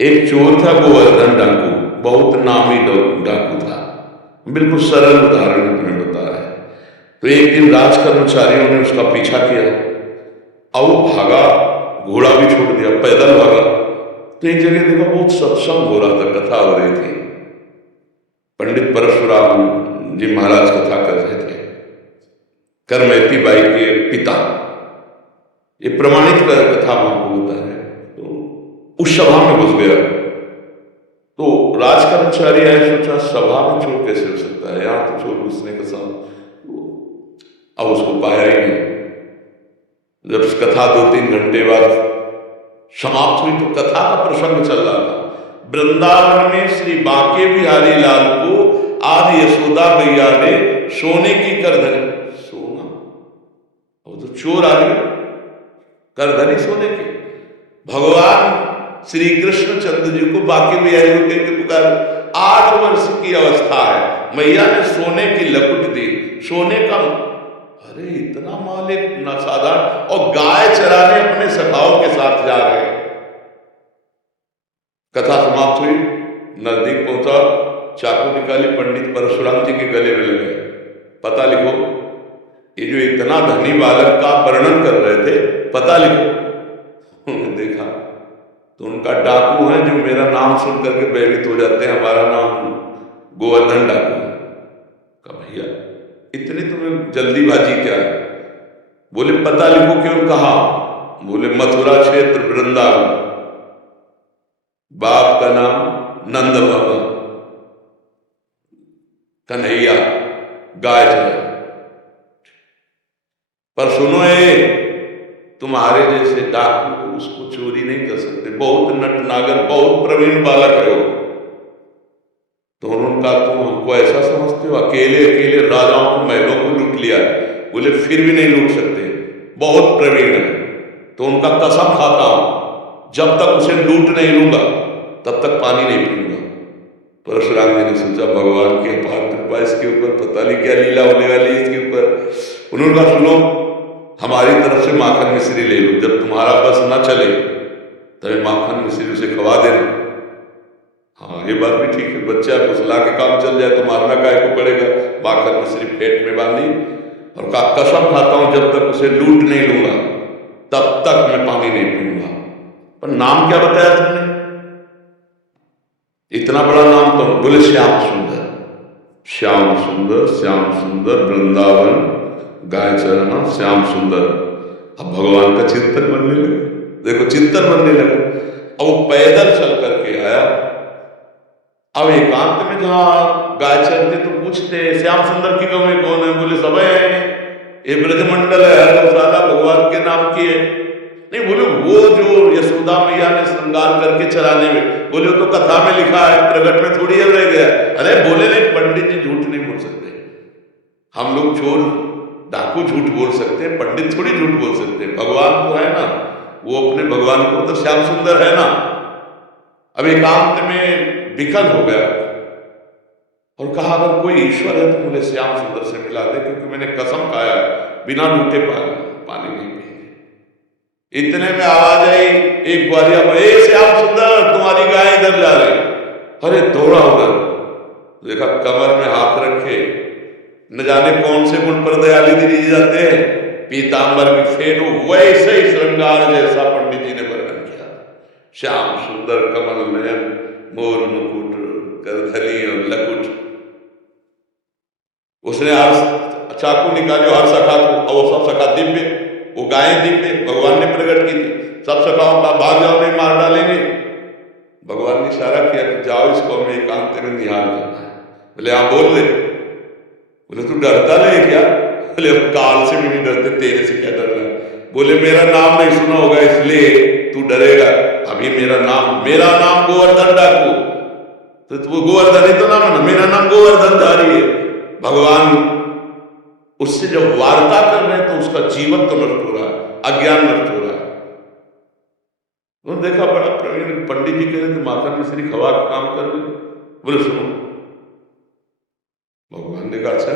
एक चोर था गोवर्धन डाकू, बहुत नामी डाकू था। बिल्कुल सरल उदाहरण तुम्हें बताया है। तो एक दिन राज कर्मचारियों ने उसका पीछा किया और वो भागा, घोड़ा भी छोड़ दिया, पैदल भागा। तो एक जगह देखो बहुत सत्संग हो रहा था, कथा हो रही थी। पंडित परशुराम जी महाराज कथा कर रहे थे, करमैती बाई के पिता। ये प्रमाणित कथा वहां होता है। तो उस सभा में घुस गया। तो राज कर्मचारी आए, सोचा सभा में चोर कैसे हो सकता है, यहां तो चोर घुसने का सब। अब उसको पाया ही नहीं। जब कथा 2-3 घंटे बाद समाप्त हुई तो कथा का प्रसंग चल रहा था। वृंदावन में श्री बांके बिहारी लाल को आज यशोदा मैया ने सोने की करधनी, सोना, वो तो चोर आ गए, करधनी सोने की। भगवान श्री कृष्ण चंद्र जी को बांके बिहारी को कहकर पुकार, 8 वर्ष की अवस्था है, मैया ने सोने की लकुट दी, सोने का। अरे इतना मालिक ना साधारण, और गाय चराने अपने सखाओं के साथ जा रहे हैं। कथा समाप्त हुई, नजदीक पहुंचा, चाकू निकाली, पंडित परशुराम जी के गले में लगे, पता लिखो। ये जो इतना धनी बालक का वर्णन कर रहे थे, पता लिखो। उन्होंने देखा तो उनका डाकू है जो मेरा नाम सुन करके भयभीत हो जाते हैं, हमारा नाम गोवर्धन डाकू है। कहा भैया इतनी तुम्हें जल्दीबाजी क्या है? बोले पता लिखो। क्यों? कहा। बोले मथुरा क्षेत्र वृंदावन, बाप का नाम नंद बाबा, कन्हैया, गाय चला। पर सुनो, ये तुम्हारे जैसे डाकू उसको चोरी नहीं कर सकते, बहुत नटनागर, बहुत प्रवीण बालक है वो। तो उन्होंने कहा तुम हमको ऐसा समझते हो, अकेले अकेले राजाओं को, महलों को लूट लिया है। बोले फिर भी नहीं लूट सकते, बहुत प्रवीण है। तो उनका कसम खाता हूं, जब तक उसे लूट नहीं लूंगा तब तक पानी नहीं पीऊंगा। परशुराम जी ने सोचा भगवान की अपार कृपा इसके ऊपर, पता नहीं क्या लीला होने वाली इसके ऊपर। उन्होंने कहा सुनो, हमारी तरफ से माखन मिश्री ले लो, जब तुम्हारा बस ना चले तभी माखन मिश्री उसे खवा देना। हाँ ये बात भी ठीक है, बच्चा फुसला के काम चल जाए तो मारना काहे को पड़ेगा। माखन मिश्री पेट में बांधी और कहा कसम खाता हूं जब तक उसे लूट नहीं लूंगा तब तक मैं पानी नहीं पीऊंगा। पर नाम क्या बताया तुमने? इतना बड़ा नाम तो। बोले श्याम सुंदर, श्याम सुंदर, श्याम सुंदर, वृंदावन, गाय चरना, श्याम सुंदर। अब भगवान का चिंतन बनने लगे, देखो चिंतन बनने लगे। अब वो पैदल चल करके आया। अब एकांत में जहां गाय चरते तो पूछते श्याम सुंदर की कमी कौन है? बोले सब है, ये ब्रजमंडल है, गौशाला भगवान के नाम की है। नहीं, बोले वो जो यशोदा मैया ने श्रृंगार करके चराने में, बोले तो कथा में लिखा है, प्रकट में थोड़ी रह गया। अरे बोले नहीं, पंडित जी झूठ नहीं बोल सकते। हम लोग चोर डाकू झूठ बोल सकते हैं, पंडित थोड़ी झूठ बोल सकते हैं। भगवान तो है ना, वो अपने भगवान को तो श्याम सुंदर है ना। अब एकांत में विकल हो गया और कहा अगर कोई ईश्वर है तो मुझे श्याम सुंदर से मिला दे, क्योंकि मैंने कसम खाया बिना लूटे पानी नहीं पिएंगे। इतने में आवाज आई, एक ग्वालिया में, ए श्याम सुंदर तुम्हारी गाय इधर जा रही। अरे दौड़ा उधर, देखा कमर में हाथ रखे, न जाने कौन से गुण पर दयाली दी जाते हैं, पीतांबर की फेन, वैसे ही श्रृंगार जैसा पंडित जी ने वर्णन किया। श्याम सुंदर, कमल नयन, मोर मुकुट, करधनी और लकुट। उसने चाकू निकाले हर सखा को, और सब सखा दिव्य, वो गाय दिव्य भगवान ने प्रकट की थी। सब सखाओं का भाग जाओ, नहीं मार डालेंगे। भगवान ने इशारा किया कि जाओ इसको हमें एकांत में निहाल करना है। बोले हाँ बोल दे। बोले तू डरता नहीं क्या? बोले काल से भी नहीं डरते, तेरे से क्या डरना है? बोले मेरा नाम नहीं सुना होगा इसलिए तू डरेगा। अभी मेरा नाम गोवर्धन डाकू, तो तू गोवर्धन ही तो नाम है ना, मेरा नाम गोवर्धन धारी है। भगवान उससे जब वार्ता कर रहे हैं तो उसका जीवन तो नष्ट हो रहा है, अज्ञान नष्ट हो रहा है। उन्होंने देखा बड़ा प्रवीण पंडित जी कह रहे थे माखन मिश्री खवा का काम कर रहे। बोले सुनो, भगवान ने कहा अच्छा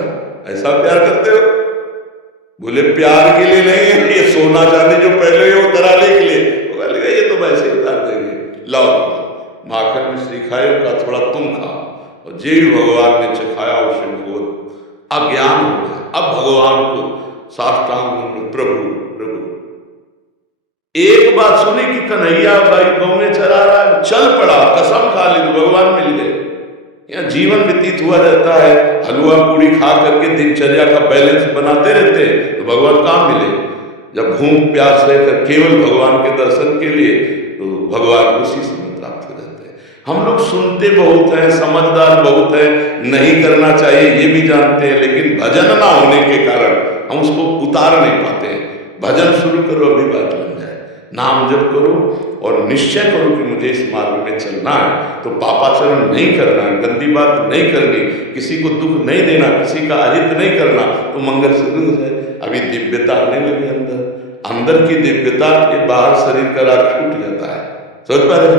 ऐसा प्यार करते हो? बोले प्यार के लिए नहीं, ये सोना चांदी जो पहले वो करा ले के लिए। बोले ये तो वैसे ही उतार देंगे, लाओ। माखन मिश्री खाए का थोड़ा तुम खाओ, और जे भी भगवान ने चखाया उसे भगवत अज्ञान हो गया। अब भगवान को साष्टांग में प्रभु प्रभु। एक बात सुनी कि कन्हैया भाई गाँव में चला रहा है, चल पड़ा, कसम खा ली तो भगवान मिल गए। यहाँ जीवन व्यतीत हुआ रहता है, हलवा पूरी खा करके दिनचर्या का बैलेंस बनाते रहते हैं, तो भगवान कहाँ मिले? जब भूख प्यास रहकर केवल भगवान के दर्शन के लिए, तो भगवान उसी समय प्राप्त हो जाते हैं। हम लोग सुनते बहुत हैं, समझदार बहुत हैं, नहीं करना चाहिए ये भी जानते हैं, लेकिन भजन ना होने के कारण हम उसको उतार नहीं पाते हैं। भजन शुरू करो, अभी बात बन जाए। नाम जप करो और निश्चय करो कि मुझे इस मार्ग में चलना है, तो पापाचरण नहीं करना है, गंदी बात नहीं करनी, किसी को दुख नहीं देना, किसी का अहित नहीं करना, तो मंगल शुरू हो जाए। अभी दिव्यता आने लगे अंदर, अंदर की दिव्यता के बाहर शरीर का राग छूट जाता है। सोच पा रहे